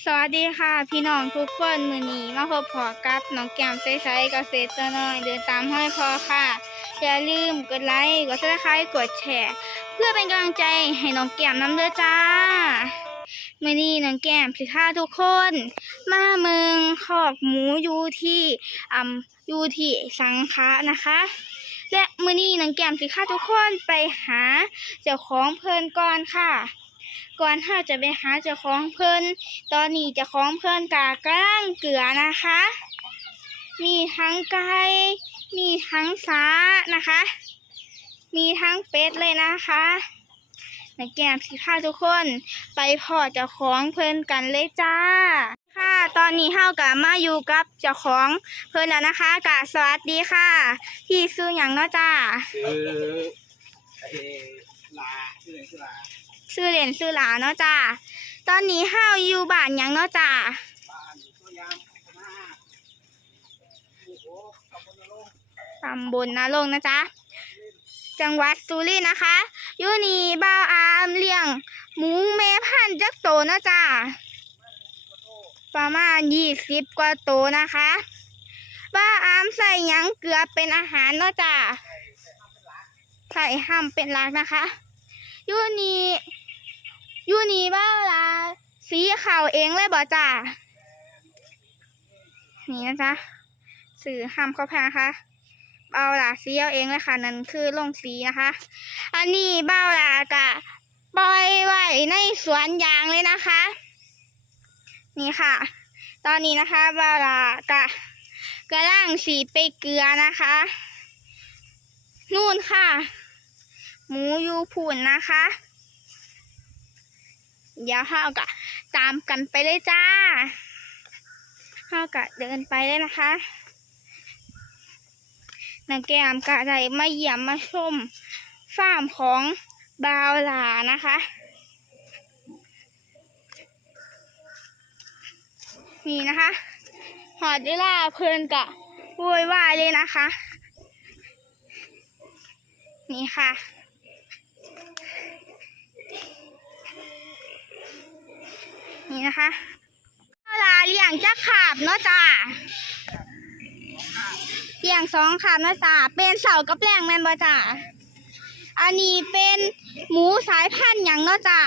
สวัสดีค่ะพี่น้องทุกคนมือนี้มาพบพอกับน้องแก้มใสๆเกษตรตัวน้อยเดินตามห้อยพอค่ะ อย่าลืมกดไลค์กดซับสไครต์กดแชร์ เพื่อเป็นกำลังใจให้น้องแก้มน้ำเด้อจ้ามือนี้น้องแก้มสิพาทุกคน มาเมืองขอกหมูอยู่ที่อ่ำอยู่ที่สังขะนะคะ และมือนี้น้องแก้มสิพาทุกคนไปหาเจ้าของเพลินก่อนค่ะ ก่อนที่เราจะไปหาเจ้าของเพิ่นตอนนี้เจ้าของเพิ่นกากำลังเกลือนะคะ มีทั้งไก่มีทั้งสานะคะ มีทั้งเป็ดเลยนะคะในแก้มสิพาทุกคนไปพอเจ้าของเพิ่นกันเลยจ้า ค่ะตอนนี้เฮากะมาอยู่กับเจ้าของเพิ่นแล้วนะคะกะสวัสดีค่ะ พี่ซื้อหยังเนาะจ้าคือไอ้ลาชื่ออะไรชื่อลา ซื้อเหรียญซื้อหลาเนาะจ้าตอนนี้เฮาอยู่บ้านยังเนาะจ้าตำบลนาลงนะจ๊ะ จังหวัดสุรินทร์นะคะอยูนี่บ่าอามเลี้ยง หมูแม่พันจักโตนะจ๊ะ ประมาณยี่สิบกว่าโตนะคะบ่าอามใส่ยังเกลือเป็นอาหารเนาะจ้ะใส่ห้ามเป็นหลักนะคะอยูนี่ ยูนี่บ้าวลาสีขาวเองเลยบ่จ้ะนี่นะจ๊ะสื่อห้ามเขาแพงนะคะเบาลาสีเอาเองเลยค่ะนั่นคือลงสีนะคะ อันนี้เบาลากะปล่อยไว้ในสวนยางเลยนะคะ นี่ค่ะ ตอนนี้นะคะเบาลากะกระล่างสีไปเกลือนะคะ นู่นค่ะ หมูยูผุ่นนะคะ เดี๋ยวเรากะตามกันไปเลยจ้าเรากะเดินไปเลยนะคะนางแก้มกะได้มาเยี่ยมมาชมฟาร์มของบาวหลานะคะ นี่นะคะ หอดเวลาเพลินกะโวยวายเลยนะคะ นี่ค่ะ นี่นะคะเวลาเลี้ยงจะขาบเนาะจ้าเลี้ยงสองขาบเนาะจ้าเป็นเสากับแปลงแมนบ่จ้าอันนี้เป็นหมูสายพันธุ์หยังเนาะจ้า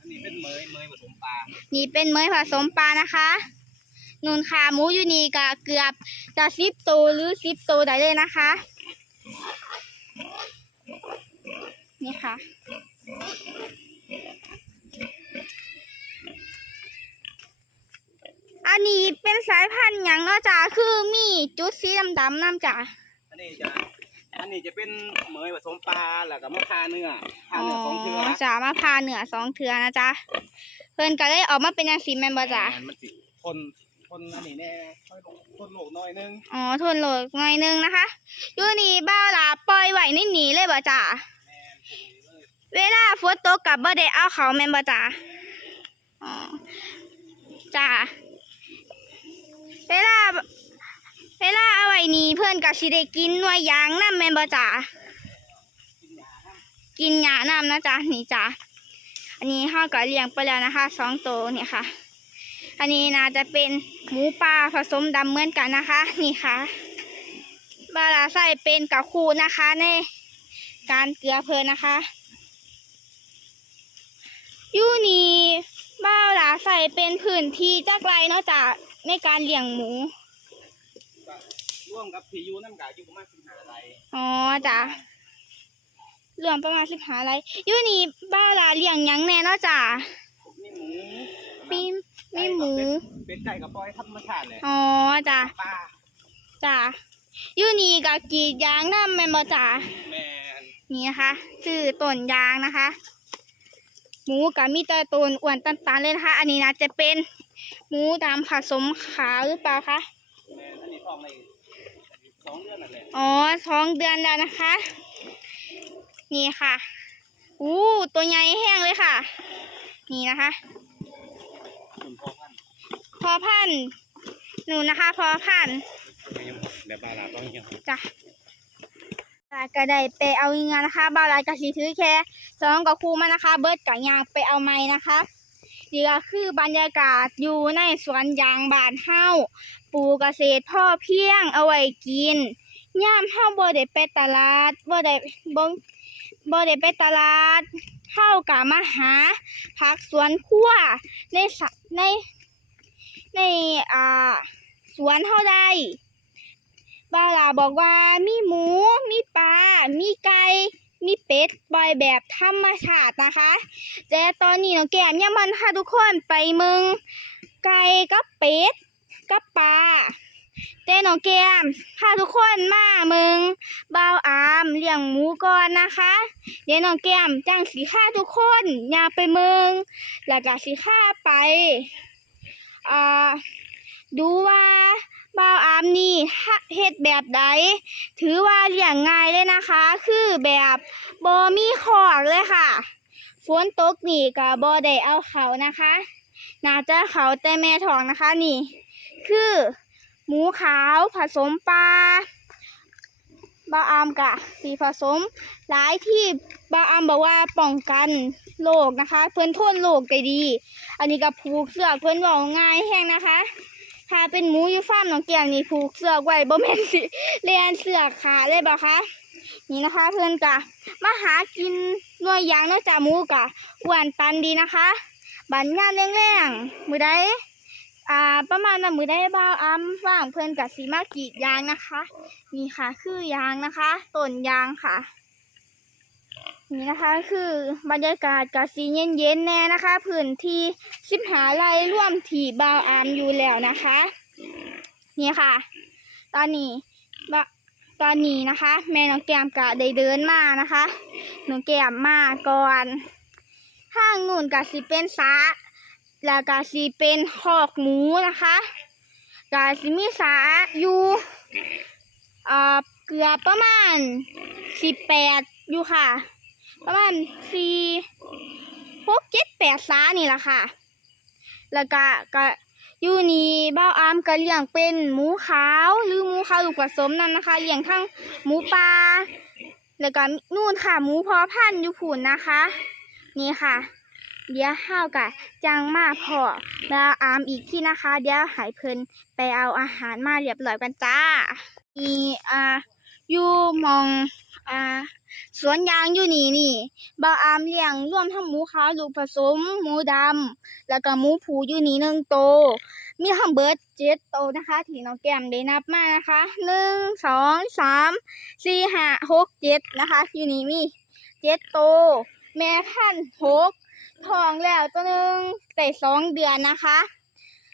อันนี้เป็นเมยเมยผสมปลา นี่เป็นเมยผสมปลานะคะนูนค่ะหมูอยู่นี่ก็เกือบจะสิบตัวหรือสิบตัวได้เลยนะคะ นี่ค่ะ อันนี้เป็น สายพันธุ์หยังเนาะจ้าคือมีจุดสีดำๆน้ำจ้า อันนี้จะอันนี้จะเป็นเมยผสมปลาแล้วก็มะพร้าวเนื้อพร้าอ๋วเนื้อสองเทืออนะจ้ามาพาเหนือสองเทือนะจ๊ะเพิ่นก็เลยออกมาเป็นยังสีแมนบ่จ้ามันสิคนคนอันนี้แน่ค่อยลงคนโลกหน่อยนึงอ๋อทนโหลดหน่อยหนึงนะคะอยู่นี่บ้าวหลาปล่อยไว้ในหนีเลยบ่จ้า แม่นพวกนี้เลยเวลาฝนตกกับบ่ได้เอาเขาแม่นบ่จ้าอ๋อจ้า เวลา เวลาเอาไว้นี่เพื่อนก็สิได้กินหน่วยยางน้ำแม่นบ่จ้ากินหญ้าน้ำนะจ๊ะนี่จ้าอันนี้เฮาก็เลี้ยงไปแล้วนะคะสองตัวนี่ค่ะ อันนี้น่าจะเป็นหมูป่าผสมดำเหมือนกันนะคะ นี่ค่ะบาลาใส่เป็นกับคูนะคะในการเกลือเพลินนะคะยูนีบ้าวลาใส่เป็นพื้นที่จักไรเนาะจาก ในการเลี้ยงหมูก็ร่วมกับพียูน้ำกาอยู่ประมาณสิบห้าไรอ๋อจ้ะเรื่องประมาณสิบหาไรอยูนี่บ้าวลาเลี้ยงหยังแน่เนาะจ้ะนี่หมูมีมีหมู เป็นไก่กับปล่อยธรรมชาติเลยอ๋อจ้ะปลาจ้ะอยูนี่กับกรีดยางน้ำแม่นบ่จ้ะแม่นนี่นะคะชื่อต้นยางนะคะ หมูกับมีแต่ต้นอ้วนตันๆเลยนะคะ อันนี้นะจะเป็น หมูดำผสมขาวหรือเปล่าคะอ๋อท้องเดือนแล้วนะคะ นี่ค่ะอู้ตัวใหญ่แห้งเลยค่ะ นี่นะคะพ่อพันธุ์พอพันหนูนะคะ พอพันธุ์แบบบาลาต้องยังจ้ะก็ได้ไปเอาเงินนะคะบาวลายกะสีถือแค่สองกับครูมานะคะ เบิร์ดกับยางไปเอาไม้นะคะ นี่ก็คือบรรยากาศอยู่ในสวนยางบานเฮาปลูกเกษตรพ่อเพียงเอาไว้กินย่ามเฮาบ่ได้ไปตลาดบ่ได้บ่บ่ได้ไปตลาดเฮาก็มาหาผักสวนครัวในในในอ่าสวนเฮาได้บาลาบอกว่ามีหมู มีปลา มีไก่ มีเป็ดปล่อยแบบธรรมชาตินะคะ แต่ตอนนี้น้องแก้มยังมันพาทุกคนไปมืองไก่กับเป็ดกับปลาแต่น้องแก้มพาทุกคนมามืองบ่าอามเลี้ยงหมูก่อนนะคะ เดี๋ยวน้องแก้มจังสีข้าทุกคนอยากไปมืองแล้วก็สีข้าไปอ่าดูว่า เฮ็ดแบบใดถือว่าเลี้ยงง่ายเลยนะคะ คือแบบบ่มีขอกเลยค่ะฝนตกนี่ก็บ่ได้เอาเขานะคะน่าจะเขาแต่แม่ทองนะคะนี่ คือ หมูขาวผสมปลาบาอามกะสีผสม หลายที่บาอามบอกว่าป้องกันโรคนะคะ เพื่อนทนโรคได้ดี อันนี้ก็ผูกเสือกเพื่อนบอกง่ายแห้งนะคะ ถ้าเป็นหมูอยูฟาร์มน้องแก้มนี่ผูกเสือกไว้บ่แม่นสิเลียนเสือกขาเลยบ่คะนี่นะคะ เพื่อนกะมาหากินหน่วยยางนอกจากหมูกะอ้วนตันดีนะคะบันงานแรงๆมือใดอ่าประมาณนั้นมือได้บ้าวอ้ำว่างเพื่อนกับสีมากรีดยางนะคะ นี่ค่ะคือยางนะคะต้นยางค่ะ นี่นะคะคือบรรยากาศกับสีเย็นๆแน่นะคะพื้นที่ชิบหาไรร่วมที่บาวอามอยู่แล้วนะคะ นี่ค่ะ ตอนนี้บตอนนี้นะคะ แม่น้องแก้มกะได้เดินมานะคะน้องแก้มมาก่อนข้างนู่นก็สิเป็นสาแล้วก็สิเป็นคอกหมูนะคะก็สิมีสาอยู่อ่าเกือบประมาณสิบแปด อยู่ค่ะ ประมาณสี่หกเจ็ดแปดสานี่แหละค่ะ แล้วก็ก็อยู่นี่บ้าอามก็เลี้ยงเป็นหมูขาวหรือหมูขาวลูกผสมนั่นนะคะเลี้ยงทั้งหมูปลาแล้วก็นู่นค่ะ หมูพอพันอยู่ผุนนะคะ นี่ค่ะ เดี๋ยวห้าวกะจังมาพอแล้วอามอีกที่นะคะ เดี๋ยวหายเพลินไปเอาอาหารมาเรียบร้อยกันจ้ามีอ่าอยู่มองอ่า สวนยางอยู่นี่นี่บาอามเลี้ยงร่วมทั้งหมูขาวลูกผสม หมูดำแล้วก็หมูผูอยู่นี่หนึ่งโตวมีทั้งเบิร์ดเจ็ดโตวนะคะที่น้องแก้มได้นับมานะคะหนึ่งสองสามสี่ห้าหกเจ็ดนะคะ อยู่นี่มีเจ็ดโตวแม่พันหกท้องแล้วตัวหนึ่งแต่สองเดือนนะคะ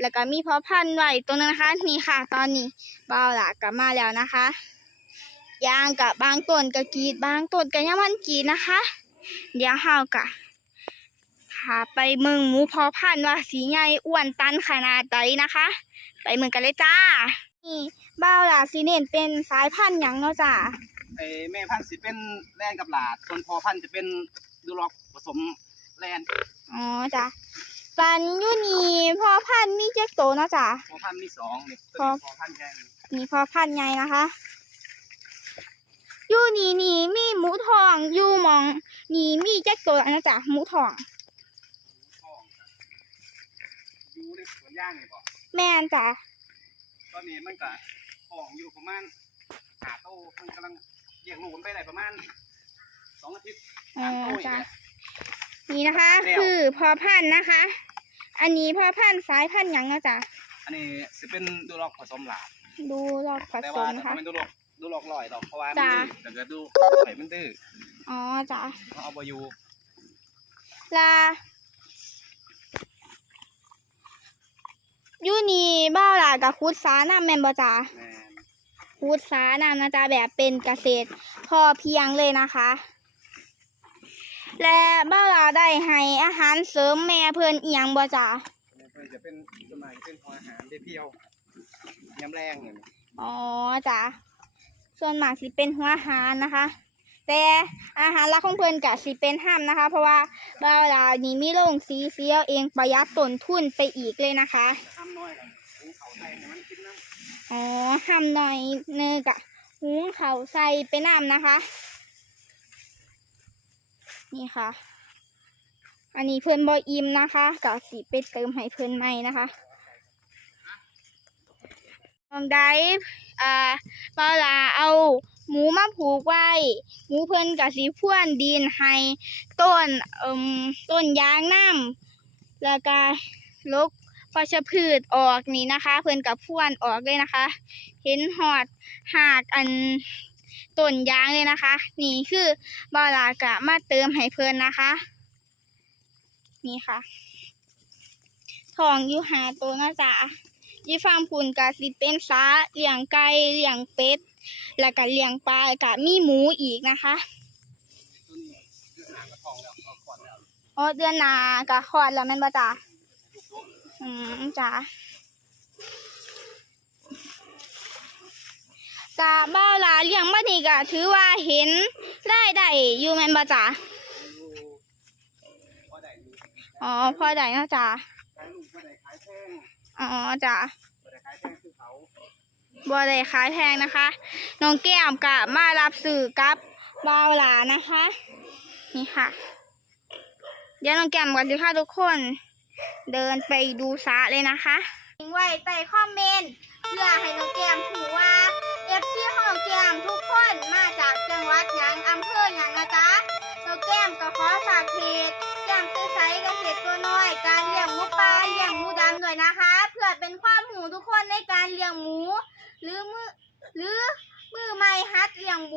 แล้วก็มีพ่อพันธุ์ไว้ตัวหนึงนะคะ นี่ค่ะ ตอนนี้บ่าหลากลับมาแล้วนะคะ ยางกับบางต้นก็กรีดบางต้นก็ยังมันกรีดนะคะ เดี๋ยวเฮากะพาไปเมืองหมูพ่อพันธุ์ว่าสีใหญ่อ้วนตันขนาดใดนะคะ ไปเมืองกันเลยจ้านี่บ่าวหลาสีเน่นเป็นสายพันธุ์หยังเนาะจ้าไอ้แม่พันธุ์สิเป็นแลนกับหลาด ส่วนพอพันธุ์จะเป็นดูล็อกผสมแลนอ๋อจ้ะปันอยูนี่พ่อพันธุ์มีเจ็ดโตวเนาะจ้าพอพันธุ์มีสองนี่พอพอพันธุ์แค่นี้นี่พอพันธุ์ใหญ่นะคะ อยู่นี่นี่มีหมูทองอยู่หมอง นี่มีแจ็คตัวอันนะจ๊ะหมูทองท้องอยู่ในสวนย่างนี่บ่แม่นจ้ะตอนนี้มันก็ของอยู่ประมาณหาโตมันกำลังเลี้ยงลูกมันไปได้ประมาณสองอาทิตย์อ๋อสามโตอีกจ้ะแล้วนี่นะคะแล้วคือพอพันธุ์นะคะ อันนี้พอพันธุ์สายพันธุ์หยังนะจ๊ะอันนี้สิเป็นดูล็อกผสมหลาดดูรอบผแต่สว่ามนะคะถ้าเป็นดูล็อก ดูล็อกลอยดอกเพราะว่ามันจ้ะดื้อแต่ก็ดูไข่มันดื้ออ๋อจ้ะเขาเอาไปอยู่ลาอยู่นี่บ้าวล่ะกับคุดสาน้ำแม่นบ่จ้ะแม่นพูดสานามนะจ๊ะแบบเป็นเกษตรพอเพียงเลยนะคะ และบ้าลาได้ให้อาหารเสริมแม่เพื่อนเอียงบ่จ้ะเพื่อจะเป็นสมัยเป็นพออาหารได้เพียวยำแรงเนี่ยอ๋อจ้ะ ส่วนหมากสิเป็นหัวอาหารนะคะ แต่อาหารหลักของเพื่อนกะสิเป็นห้ามนะคะ เพราะว่าบ้าลานี่มีโรงสีเสียวเองประหยัดต้นทุนไปอีกเลยนะคะทำน้อยกันหูเขาไทยเนี่ยมันกินน้ำอ๋อห้ามหน่อยเนกะหุงเขาใส่ไปน้ำนะคะ นี่ค่ะ อันนี้เพิ่อนบออิมนะคะกะสีเป็ดเติมให้เพิ่อนใหม่นะคะ ได้อ่าปลาลาเอาหมูมาผูกไว้ หมูเพิ่นกะสีพ่วนดินให้ต้นเอ่มต้นยางน้ำแล้วก็ลกวัชพืชออกนี่นะคะ เพิ่นกับพ่วนออกเลยนะคะ เห็นหอดหากอันต้นยางเลยนะคะ นี่คือเปลาลากะมาเติมให้เพิ่นนะคะ นี่ค่ะทองอยู่หาตัวนะจ๊ะ ยี่ฟังพูนกะสิเป็นซาเลี้ยงไก่เลี้ยงเป็ด แล้วก็เลี้ยงปลาแล้วกะมีหมูอีกนะคะอ๋อเดือนนากะคลอดแล้วแม่นบ่จ๊ะอืมจ้ะกะบ้าลาเลี้ยงบัดนี้กะถือว่าเห็นได้ได้อยู่แม่นบ่จ๊ะอยู่พอได้อยู่อ๋อพอได้เนาะจ๊ะขา อได้ขายแพงอ๋อจ้ะพอได้ขายแพงคือเขาบัวได้ขายแพงนะคะน้องแก้มกะมารับสื่อกับบ่าวหลานะคะ นี่ค่ะ เดี๋ยวน้องแก้มก่อนสิค่ะทุกคน เดินไปดูสระเลยนะคะทิ้งไว้ใต้คอมเมนต์เพื่อให้น้องแก้มถือว่าเอฟซีของน้องแก้มทุกคนมาจากจังหวัดหยังอำเภอหยังนะจ๊ะน้อง แก้มก็ขอฝากเพจแก้มซื้อไซส์เกษตรตัวน้อย การเลี้ยงหมูปลาเลี้ยงหมูดำด้วยนะคะ เพื่อเป็นความหูทุกคนในการเลี้ยงหมู หรือมือหรือมือไม่ฮัดเลี้ยงหมู